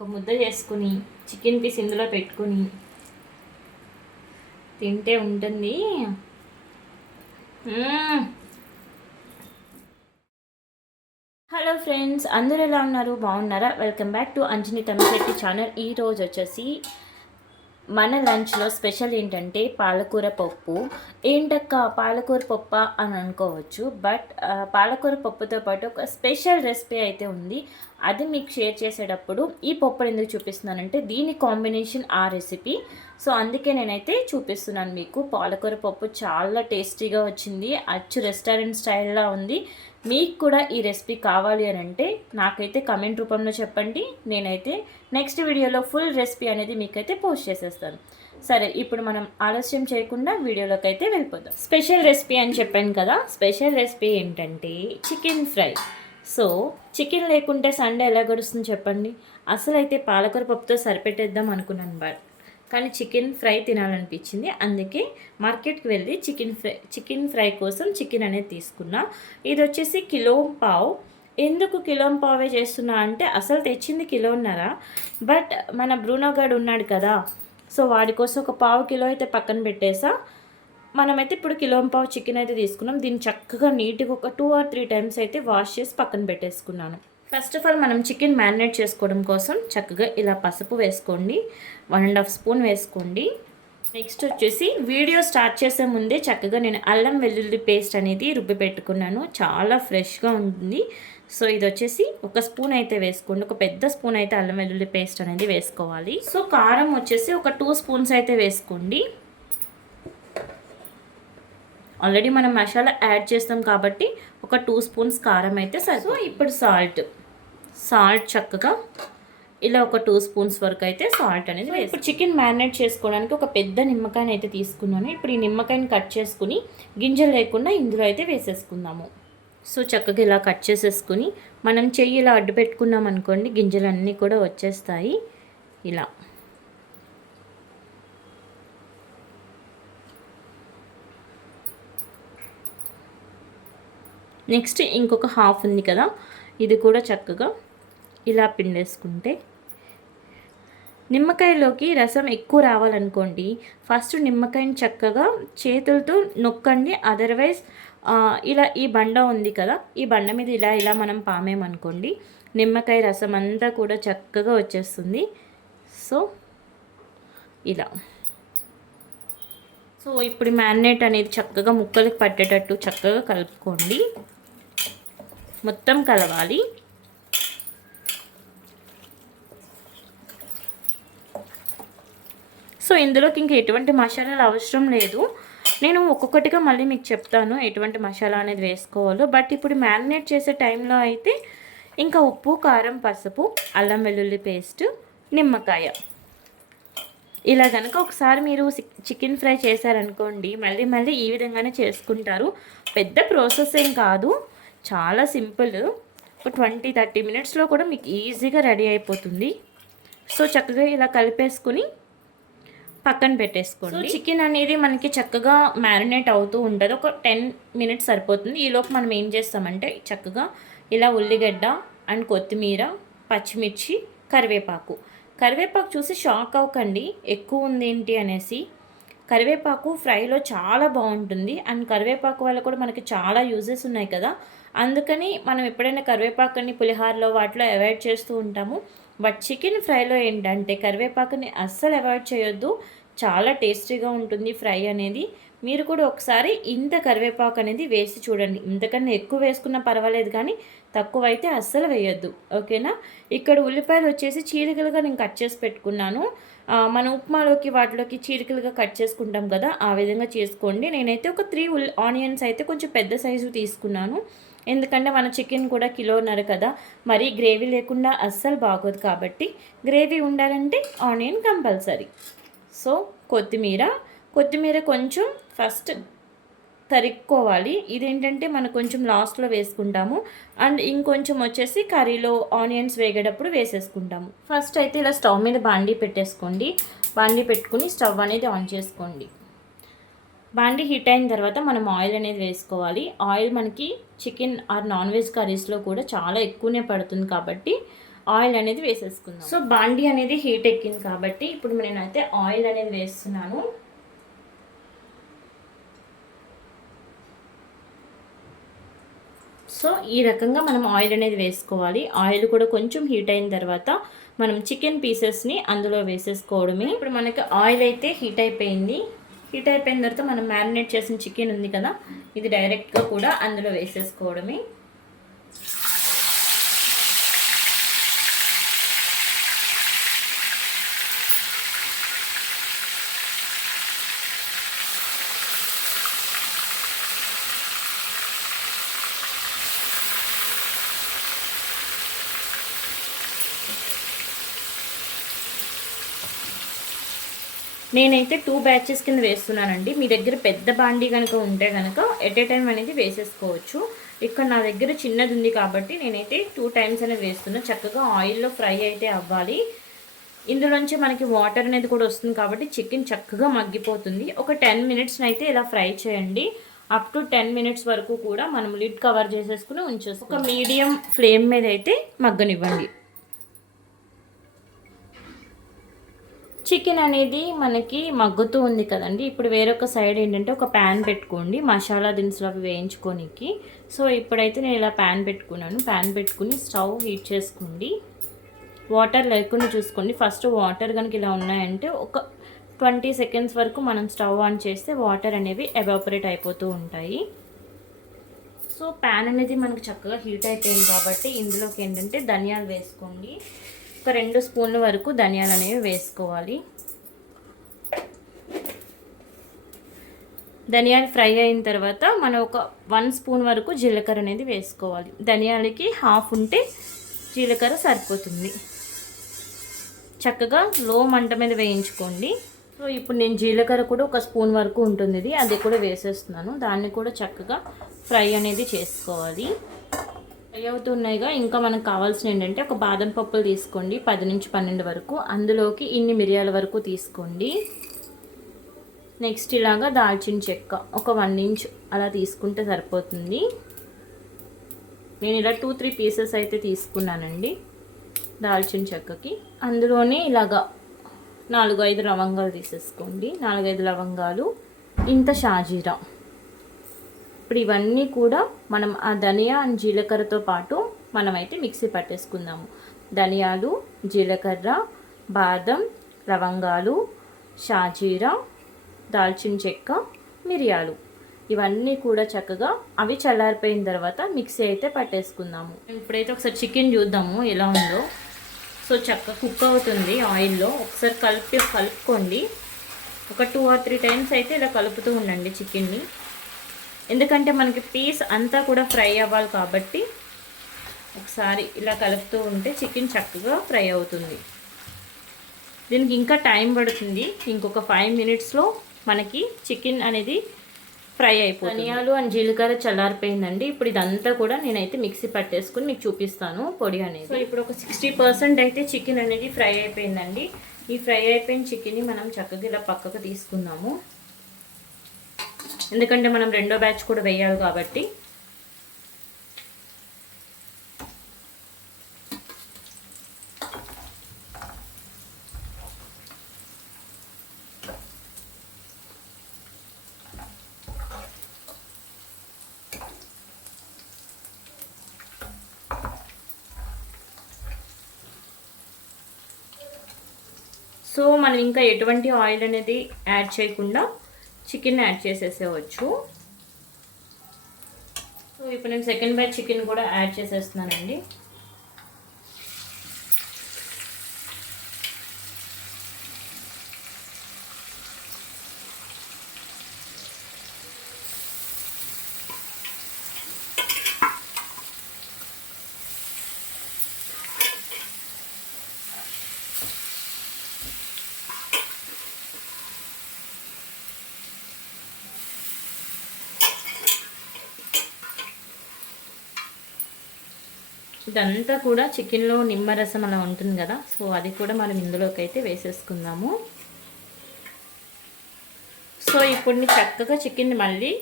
ఒక ముద్ద చేసుకుని చికెన్ పీస్ ఇందులో పెట్టుకుని తింటే ఉంటుంది. హలో ఫ్రెండ్స్ అందరూ ఎలా ఉన్నారు? బాగున్నారా? Welcome back to Anjani Tamil channel. ఈ రోజు వచ్చేసి మన లంచ్లో స్పెషల్ ఏంటంటే పాలకూర పప్పు. ఏంటక్క పాలకూర పప్ప అని అనుకోవచ్చు బట్ పాలకూర పప్పుతో పాటు ఒక స్పెషల్ రెసిపీ అయితే ఉంది. అది మీకు షేర్ చేసేటప్పుడు ఈ పప్పును ఎందుకు చూపిస్తున్నానంటే దీని కాంబినేషన్ ఆ రెసిపీ సో అందుకే నేనైతే చూపిస్తున్నాను మీకు. పాలకూర పప్పు చాలా టేస్టీగా వచ్చింది. అచ్చు రెస్టారెంట్ స్టైల్లో ఉంది. మీకు కూడా ఈ రెసిపీ కావాలి అని అంటే నాకైతే కమెంట్ రూపంలో చెప్పండి. నేనైతే నెక్స్ట్ వీడియోలో ఫుల్ రెసిపీ అనేది మీకైతే పోస్ట్ చేసేస్తాను. సరే ఇప్పుడు మనం ఆలస్యం చేయకుండా వీడియోలోకి అయితే వెళ్ళిపోదాం. స్పెషల్ రెసిపీ అని చెప్పాను కదా స్పెషల్ రెసిపీ ఏంటంటే చికెన్ ఫ్రై. సో చికెన్ లేకుంటే సండే ఎలా గడుస్తుంది చెప్పండి? అసలు అయితే పాలకూర పప్పుతో సరిపెట్టేద్దాం అనుకున్నాను బట్ కానీ చికెన్ ఫ్రై తినాలనిపించింది. అందుకే మార్కెట్కి వెళ్ళి చికెన్ ఫ్రై చికెన్ ఫ్రై కోసం చికెన్ అనేది తీసుకున్నా. ఇది వచ్చేసి కిలో పావు. ఎందుకు కిలో పావే చేస్తున్నా అంటే అసలు తెచ్చింది కిలోన్నర. బట్ మన బ్రూనోగాడు ఉన్నాడు కదా సో వాడి కోసం ఒక పావు కిలో అయితే పక్కన పెట్టేసా. మనమైతే ఇప్పుడు కిలో పావు చికెన్ అయితే తీసుకున్నాం. దీన్ని చక్కగా నీట్గా ఒక టూ ఆర్ త్రీ టైమ్స్ అయితే వాష్ చేసి పక్కన పెట్టేసుకున్నాను. ఫస్ట్ ఆఫ్ ఆల్ మనం చికెన్ మ్యారినేట్ చేసుకోవడం కోసం చక్కగా ఇలా పసుపు వేసుకోండి. వన్ అండ్ హాఫ్ స్పూన్ వేసుకోండి. నెక్స్ట్ వచ్చేసి వీడియో స్టార్ట్ చేసే ముందే చక్కగా నేను అల్లం వెల్లుల్లి పేస్ట్ అనేది రుబ్బి పెట్టుకున్నాను. చాలా ఫ్రెష్గా ఉంటుంది. సో ఇది వచ్చేసి ఒక స్పూన్ అయితే వేసుకోండి. ఒక పెద్ద స్పూన్ అయితే అల్లం వెల్లుల్లి పేస్ట్ అనేది వేసుకోవాలి. సో కారం వచ్చేసి ఒక టూ స్పూన్స్ అయితే వేసుకోండి. ఆల్రెడీ మనం మసాలా యాడ్ చేస్తాం కాబట్టి ఒక టూ స్పూన్స్ కారం అయితే సరిపో ఇప్పుడు సాల్ట్ సాల్ట్ చక్కగా ఇలా ఒక టూ స్పూన్స్ వరకు అయితే సాల్ట్ అనేది ఇప్పుడు చికెన్ మ్యారినేట్ చేసుకోవడానికి ఒక పెద్ద నిమ్మకాయని అయితే తీసుకున్నాను. ఇప్పుడు ఈ నిమ్మకాయని కట్ చేసుకుని గింజలు లేకుండా ఇందులో అయితే వేసేసుకుందాము. సో చక్కగా ఇలా కట్ చేసేసుకుని మనం చెయ్యి ఇలా అడ్డు పెట్టుకున్నాం అనుకోండి గింజలన్నీ కూడా వచ్చేస్తాయి. ఇలా. నెక్స్ట్ ఇంకొక హాఫ్ ఉంది కదా ఇది కూడా చక్కగా ఇలా పిండేసుకుంటే. నిమ్మకాయలోకి రసం ఎక్కువ రావాలనుకోండి ఫస్ట్ నిమ్మకాయని చక్కగా చేతులతో నొక్కండి. అదర్వైజ్ ఇలా ఈ బండ ఉంది కదా ఈ బండ మీద ఇలా ఇలా మనం పామేమనుకోండి నిమ్మకాయ రసం అంతా కూడా చక్కగా వచ్చేస్తుంది. సో ఇలా. సో ఇప్పుడు మ్యారినేట్ అనేది చక్కగా ముక్కలకు పట్టేటట్టు చక్కగా కలుపుకోండి. మొత్తం కలవాలి. సో ఇందులోకి ఇంక ఎటువంటి మసాలాలు అవసరం లేదు. నేను ఒక్కొక్కటిగా మళ్ళీ మీకు చెప్తాను ఎటువంటి మసాలా అనేది వేసుకోవాలో. బట్ ఇప్పుడు మ్యారినేట్ చేసే టైంలో అయితే ఇంకా ఉప్పు కారం పసుపు అల్లం వెల్లుల్లి పేస్ట్ నిమ్మకాయ. ఇలా కనుక ఒకసారి మీరు చికెన్ ఫ్రై చేశారనుకోండి మళ్ళీ మళ్ళీ ఈ విధంగానే చేసుకుంటారు. పెద్ద ప్రాసెస్ ఏం కాదు. చాలా సింపుల్. ఒక ట్వంటీ థర్టీ మినిట్స్లో కూడా మీకు ఈజీగా రెడీ అయిపోతుంది. సో చక్కగా ఇలా కలిపేసుకుని పక్కన పెట్టేసుకోండి. చికెన్ అనేది మనకి చక్కగా మ్యారినేట్ అవుతూ ఉంటుంది. ఒక టెన్ మినిట్స్ సరిపోతుంది. ఈలోపు మనం ఏం చేస్తామంటే చక్కగా ఇలా ఉల్లిగడ్డ అండ్ కొత్తిమీర పచ్చిమిర్చి కరివేపాకు. కరివేపాకు చూసి షాక్ అవ్వకండి. ఎక్కువ ఉంది ఏంటి అనేసి. కరివేపాకు ఫ్రైలో చాలా బాగుంటుంది. అండ్ కరివేపాకు వల్ల కూడా మనకి చాలా యూజెస్ ఉన్నాయి కదా. అందుకని మనం ఎప్పుడైనా కరివేపాకుని పులిహారలో వాటిలో అవాయిడ్ చేస్తూ ఉంటాము. బట్ చికెన్ ఫ్రైలో ఏంటంటే కరివేపాకుని అస్సలు అవాయిడ్ చేయొద్దు. చాలా టేస్టీగా ఉంటుంది ఫ్రై అనేది. మీరు కూడా ఒకసారి ఇంత కరివేపాకు అనేది వేసి చూడండి. ఇంతకన్నా ఎక్కువ వేసుకున్నా పర్వాలేదు కానీ తక్కువ అయితే అస్సలు వేయొద్దు. ఓకేనా? ఇక్కడ ఉల్లిపాయలు వచ్చేసి చీలికలుగా నేను కట్ చేసి పెట్టుకున్నాను. మన ఉప్మాలోకి వాటిలోకి చీలికలుగా కట్ చేసుకుంటాం కదా ఆ విధంగా చేసుకోండి. నేనైతే ఒక త్రీ ఉల్ ఆనియన్స్ అయితే కొంచెం పెద్ద సైజు తీసుకున్నాను. ఎందుకంటే మన చికెన్ కూడా కిలోన్నర కదా. మరి గ్రేవీ లేకుండా అస్సలు బాగోదు కాబట్టి గ్రేవీ ఉండాలంటే ఆనియన్ కంపల్సరీ. సో కొత్తిమీర. కొత్తిమీర కొంచెం ఫస్ట్ తరుక్కోవాలి. ఇదేంటంటే మనం కొంచెం లాస్ట్లో వేసుకుంటాము. అండ్ ఇంకొంచెం వచ్చేసి కర్రీలో ఆనియన్స్ వేగేటప్పుడు వేసేసుకుంటాము. ఫస్ట్ అయితే ఇలా స్టవ్ మీద బాండీ పెట్టేసుకోండి. బాండీ పెట్టుకుని స్టవ్ అనేది ఆన్ చేసుకోండి. బాండీ హీట్ అయిన తర్వాత మనం ఆయిల్ అనేది వేసుకోవాలి. ఆయిల్ మనకి చికెన్ ఆర్ నాన్ వెజ్ కర్రీస్లో కూడా చాలా ఎక్కువనే పడుతుంది కాబట్టి ఆయిల్ అనేది వేసేసుకుందాం. సో బాండీ అనేది హీట్ ఎక్కింది కాబట్టి ఇప్పుడు నేనైతే ఆయిల్ అనేది వేస్తున్నాను. సో ఈ రకంగా మనం ఆయిల్ అనేది వేసుకోవాలి. ఆయిల్ కూడా కొంచెం హీట్ అయిన తర్వాత మనం చికెన్ పీసెస్ని అందులో వేసేసుకోవడమే. ఇప్పుడు మనకి ఆయిల్ అయితే హీట్ అయిపోయింది. హీట్ అయిపోయిన తర్వాత మనం మ్యారినేట్ చేసిన చికెన్ ఉంది కదా ఇది డైరెక్ట్గా కూడా అందులో వేసేసుకోవడమే. నేనైతే టూ బ్యాచెస్ కింద వేస్తున్నానండి. మీ దగ్గర పెద్ద బాండీ కనుక ఉంటే కనుక ఎట్ ఏ టైం అనేది వేసేసుకోవచ్చు. ఇక్కడ నా దగ్గర చిన్నది ఉంది కాబట్టి నేనైతే టూ టైమ్స్ అనేది వేస్తున్నా. చక్కగా ఆయిల్లో ఫ్రై అయితే అవ్వాలి. ఇందులోంచి మనకి వాటర్ అనేది కూడా వస్తుంది కాబట్టి చికెన్ చక్కగా మగ్గిపోతుంది. ఒక టెన్ మినిట్స్ని అయితే ఇలా ఫ్రై చేయండి. అప్ టు టెన్ మినిట్స్ వరకు కూడా మనం లిడ్ కవర్ చేసేసుకుని ఉంచేస్తాం ఒక మీడియం ఫ్లేమ్ మీద అయితే మగ్గనివ్వండి. చికెన్ అనేది మనకి మగ్గుతూ ఉంది కదండి. ఇప్పుడు వేరొక సైడ్ ఏంటంటే ఒక ప్యాన్ పెట్టుకోండి మసాలా దినుసులు అవి వేయించుకోనికి. సో ఇప్పుడైతే నేను ఇలా ప్యాన్ పెట్టుకున్నాను. ప్యాన్ పెట్టుకుని స్టవ్ హీట్ చేసుకోండి. వాటర్ లేకుండా చూసుకోండి. ఫస్ట్ వాటర్ కనుక ఇలా ఉన్నాయంటే ఒక ట్వంటీ సెకండ్స్ వరకు మనం స్టవ్ ఆన్ చేస్తే వాటర్ అనేవి ఎవాపరేట్ అయిపోతూ ఉంటాయి. సో ప్యాన్ అనేది మనకు చక్కగా హీట్ అయిపోయింది కాబట్టి ఇందులోకి ఏంటంటే ధనియాలు వేసుకోండి. ఒక రెండు స్పూన్ల వరకు ధనియాలు అనేవి వేసుకోవాలి. ధనియాలు ఫ్రై అయిన తర్వాత మనం ఒక వన్ స్పూన్ వరకు జీలకర్ర అనేది వేసుకోవాలి. ధనియాలకి హాఫ్ ఉంటే జీలకర్ర సరిపోతుంది. చక్కగా లో మంట మీద వేయించుకోండి. సో ఇప్పుడు నేను జీలకర్ర కూడా ఒక స్పూన్ వరకు ఉంటుంది. అది కూడా వేసేస్తున్నాను. దాన్ని కూడా చక్కగా ఫ్రై అనేది చేసుకోవాలి. ఫ్రై అవుతున్నాయిగా. ఇంకా మనకు కావాల్సిన ఏంటంటే ఒక బాదం పప్పులు తీసుకోండి. పది నుంచి పన్నెండు వరకు. అందులోకి ఇన్ని మిరియాల వరకు తీసుకోండి. నెక్స్ట్ ఇలాగా దాల్చిన చెక్క ఒక వన్ ఇంచ్ అలా తీసుకుంటే సరిపోతుంది. నేను ఇలా టూ త్రీ పీసెస్ అయితే తీసుకున్నానండి దాల్చిన చెక్కకి. అందులోనే ఇలాగా నాలుగు ఐదు లవంగాలు తీసేసుకోండి. నాలుగైదు లవంగాలు. ఇంత షాజీరా. ఇప్పుడు ఇవన్నీ కూడా మనం ఆ ధనియా అండ్ జీలకర్రతో పాటు మనమైతే మిక్సీ పట్టేసుకుందాము. ధనియాలు జీలకర్ర బాదం లవంగాలు షాజీరా దాల్చిన చెక్క మిరియాలు. ఇవన్నీ కూడా చక్కగా అవి చల్లారిపోయిన తర్వాత మిక్సీ అయితే పట్టేసుకుందాము. ఇప్పుడైతే ఒకసారి చికెన్ చూద్దాము ఎలా ఉందో. సో చక్కగా కుక్ అవుతుంది ఆయిల్లో. ఒకసారి కలిపి కలుపుకోండి. ఒక టూ ఆర్ త్రీ టైమ్స్ అయితే ఇలా కలుపుతూ ఉండండి చికెన్ని. ఎందుకంటే మనకి పీస్ అంతా కూడా ఫ్రై అవ్వాలి కాబట్టి ఒకసారి ఇలా కలుపుతూ ఉంటే చికెన్ చక్కగా ఫ్రై అవుతుంది. దీనికి ఇంకా టైం పడుతుంది. ఇంకొక ఫైవ్ మినిట్స్లో మనకి చికెన్ అనేది ఫ్రై అయిపోతుంది. ధనియాలు అండ్ జీలకర్ర చల్లారిపోయిందండి. ఇప్పుడు ఇదంతా కూడా నేనైతే మిక్సీ పట్టేసుకుని మీకు చూపిస్తాను పొడి అనేది. సో ఇప్పుడు ఒక సిక్స్టీ పర్సెంట్ అయితే చికెన్ అనేది ఫ్రై అయిపోయిందండి. ఈ ఫ్రై అయిపోయిన చికెన్ని మనం చక్కగా ఇలా పక్కకు తీసుకుందాము ఎందుకంటే మనం రెండో బ్యాచ్ కూడా వేయాలి కాబట్టి. సో మనం ఇంకా ఎటువంటి ఆయిల్ అనేది యాడ్ చేయకుండా చికెన్ యాడ్ చేసేసేవచ్చు. సో ఇప్పుడు నేను సెకండ్ బ్యాచ్ చికెన్ కూడా యాడ్ చేసేస్తున్నానండి. ఇదంతా కూడా చికెన్లో నిమ్మరసం అలా ఉంటుంది కదా. సో అది కూడా మనం ఇందులోకి అయితే వేసేసుకుందాము. సో ఇప్పుడు చక్కగా చికెన్ మళ్ళీ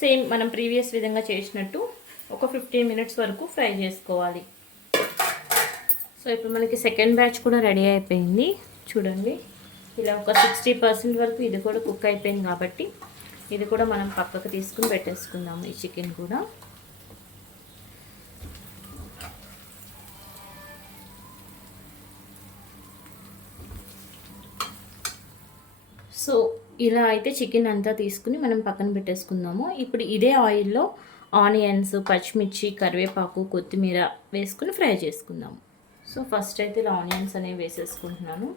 సేమ్ మనం ప్రీవియస్ విధంగా చేసినట్టు ఒక ఫిఫ్టీన్ మినిట్స్ వరకు ఫ్రై చేసుకోవాలి. సో ఇప్పుడు మనకి సెకండ్ బ్యాచ్ కూడా రెడీ అయిపోయింది. చూడండి. ఇలా ఒక సిక్స్టీ పర్సెంట్ వరకు ఇది కూడా కుక్ అయిపోయింది కాబట్టి ఇది కూడా మనం పక్కకు తీసుకుని పెట్టేసుకుందాము ఈ చికెన్ కూడా. సో ఇలా అయితే చికెన్ అంతా తీసుకుని మనం పక్కన పెట్టేసుకుందాము. ఇప్పుడు ఇదే ఆయిల్లో ఆనియన్స్ పచ్చిమిర్చి కరివేపాకు కొత్తిమీర వేసుకుని ఫ్రై చేసుకుందాము. సో ఫస్ట్ అయితే ఇలా ఆనియన్స్ అనేవి వేసేసుకుంటున్నాను.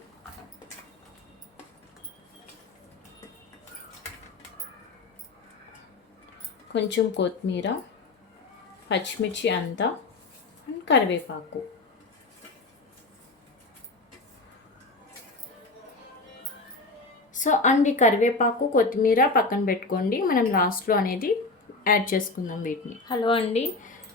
కొంచెం కొత్తిమీర పచ్చిమిర్చి అంతా అండ్ కరివేపాకు. సో అండ్ ఈ కరివేపాకు కొత్తిమీర పక్కన పెట్టుకోండి. మనం లాస్ట్లో అనేది యాడ్ చేసుకుందాం వీటిని. హలో అండి.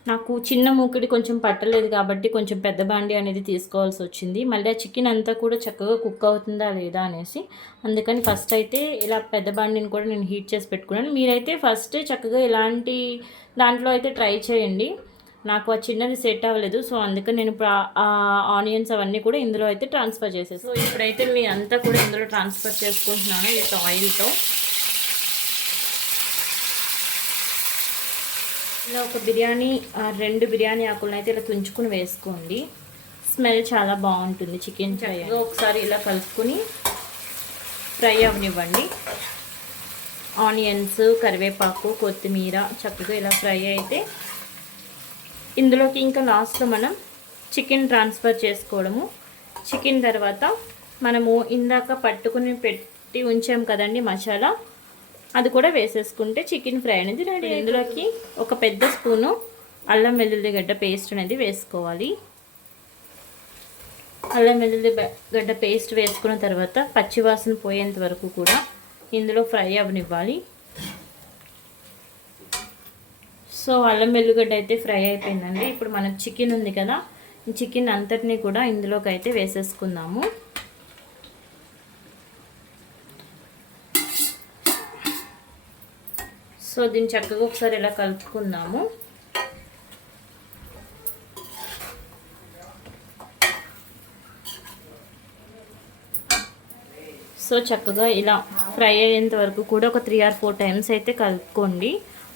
నాకు చిన్న మూకిడి కొంచెం పట్టలేదు కాబట్టి కొంచెం పెద్ద బాండి అనేది తీసుకోవాల్సి వచ్చింది. మళ్ళీ ఆ చికెన్ అంతా కూడా చక్కగా కుక్ అవుతుందా లేదా అనేసి. అందుకని ఫస్ట్ అయితే ఇలా పెద్ద బాండిని కూడా నేను హీట్ చేసి పెట్టుకున్నాను. మీరైతే ఫస్ట్ చక్కగా ఇలాంటి దాంట్లో అయితే ట్రై చేయండి. నాకు ఆ చిన్నది సెట్ అవ్వలేదు సో అందుకని నేను ఇప్పుడు ఆ ఆనియన్స్ అవన్నీ కూడా ఇందులో అయితే ట్రాన్స్ఫర్ చేసేసి సో ఇప్పుడైతే మీ అంతా కూడా ఇందులో ట్రాన్స్ఫర్ చేసుకుంటున్నాను విత్ ఆయిల్తో. ఇలా ఒక బిర్యానీ రెండు బిర్యానీ ఆకులను అయితే ఇలా తుంచుకుని వేసుకోండి. స్మెల్ చాలా బాగుంటుంది చికెన్ ఫ్రై ఒకసారి ఇలా కలుపుకొని ఫ్రై అవనివ్వండి ఆనియన్స్ కరివేపాకు కొత్తిమీర చక్కగా ఇలా ఫ్రై అయితే ఇందులోకి ఇంకా లాస్ట్లో మనం చికెన్ ట్రాన్స్ఫర్ చేసుకోవడము. చికెన్ తర్వాత మనము ఇందాక పట్టుకుని పెట్టి ఉంచాం కదండి మసాలా. అది కూడా వేసేసుకుంటే చికెన్ ఫ్రై అనేది రెడీ ఇందులోకి ఒక పెద్ద స్పూను అల్లం వెల్లుల్లి గడ్డ పేస్ట్ అనేది వేసుకోవాలి. అల్లం వెల్లుల్లి గడ్డ పేస్ట్ వేసుకున్న తర్వాత పచ్చివాసన పోయేంత వరకు కూడా ఇందులో ఫ్రై అవనివ్వాలి. సో అల్లం వెల్లుగడ్డ అయితే ఫ్రై అయిపోయిందండి. ఇప్పుడు మనకు చికెన్ ఉంది కదా చికెన్ అంతటినీ కూడా ఇందులోకి అయితే వేసేసుకుందాము. సో దీన్ని చక్కగా ఒకసారి ఇలా కలుపుకుందాము. సో చక్కగా ఇలా ఫ్రై అయ్యేంత వరకు కూడా ఒక త్రీ ఆర్ ఫోర్ టైమ్స్ అయితే కలుపుకోండి.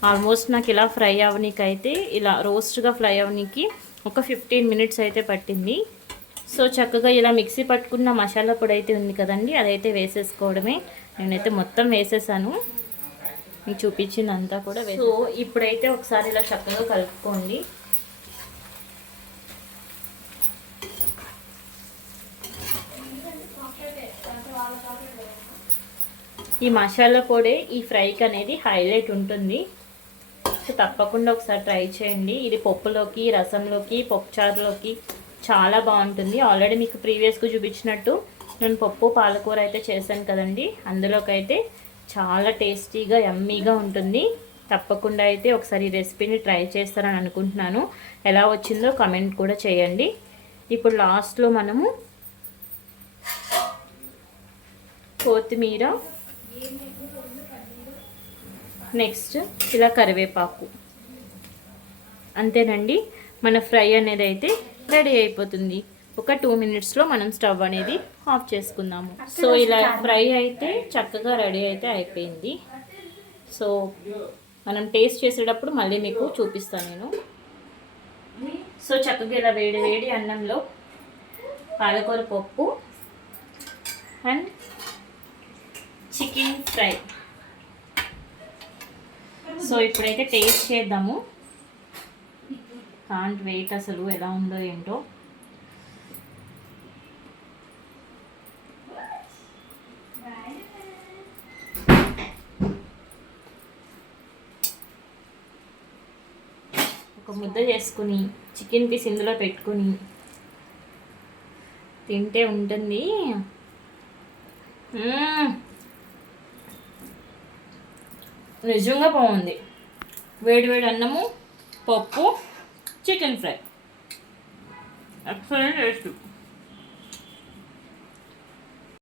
ఆల్మోస్ట్ నాకు ఇలా ఫ్రై అవ్వనీకి అయితే ఇలా రోస్ట్గా ఫ్రై అవ్వనీకి ఒక ఫిఫ్టీన్ మినిట్స్ అయితే పట్టింది. సో చక్కగా ఇలా మిక్సీ పట్టుకున్న మసాలా పొడి అయితే ఉంది కదండి అదైతే వేసేసుకోవడమే. నేనైతే మొత్తం వేసేసాను. మీకు చూపించిందంతా కూడా సో ఇప్పుడైతే ఒకసారి ఇలా చక్కగా కలుపుకోండి. ఈ మసాలా పొడి ఈ ఫ్రైకి అనేది హైలైట్ ఉంటుంది. సో తప్పకుండా ఒకసారి ట్రై చేయండి. ఇది పప్పులోకి రసంలోకి పప్పుచారులోకి చాలా బాగుంటుంది. ఆల్రెడీ మీకు ప్రీవియస్గా చూపించినట్టు నేను పప్పు పాలకూర అయితే చేశాను కదండి. అందులోకైతే చాలా టేస్టీగా యమ్మీగా ఉంటుంది. తప్పకుండా అయితే ఒకసారి ఈ రెసిపీని ట్రై చేస్తారని అనుకుంటున్నాను. ఎలా వచ్చిందో కమెంట్ కూడా చేయండి. ఇప్పుడు లాస్ట్లో మనము కొత్తిమీర నెక్స్ట్ ఇలా కరివేపాకు. అంతేనండి మన ఫ్రై అనేది అయితే రెడీ అయిపోతుంది. ఒక టూ మినిట్స్లో మనం స్టవ్ అనేది ఆఫ్ చేసుకుందాము. సో ఇలా ఫ్రై అయితే చక్కగా రెడీ అయితే అయిపోయింది. సో మనం టేస్ట్ చేసేటప్పుడు మళ్ళీ మీకు చూపిస్తాను నేను. సో చక్కగా ఇలా వేడి వేడి అన్నంలో పాలకూర పప్పు అండ్ చికెన్ ఫ్రై. సో ఇప్పుడైతే టేస్ట్ చేద్దాము. కాంట్ వెయిట్ అసలు ఎలా ఉందో ఏంటో. ఒక ముద్ద చేసుకుని చికెన్ పీస్ ఇందులో పెట్టుకుని తింటే ఉంటుంది. నిజంగా బాగుంది. వేడి వేడి అన్నము పప్పు చికెన్ ఫ్రై ఎక్సలెంట్ టేస్ట్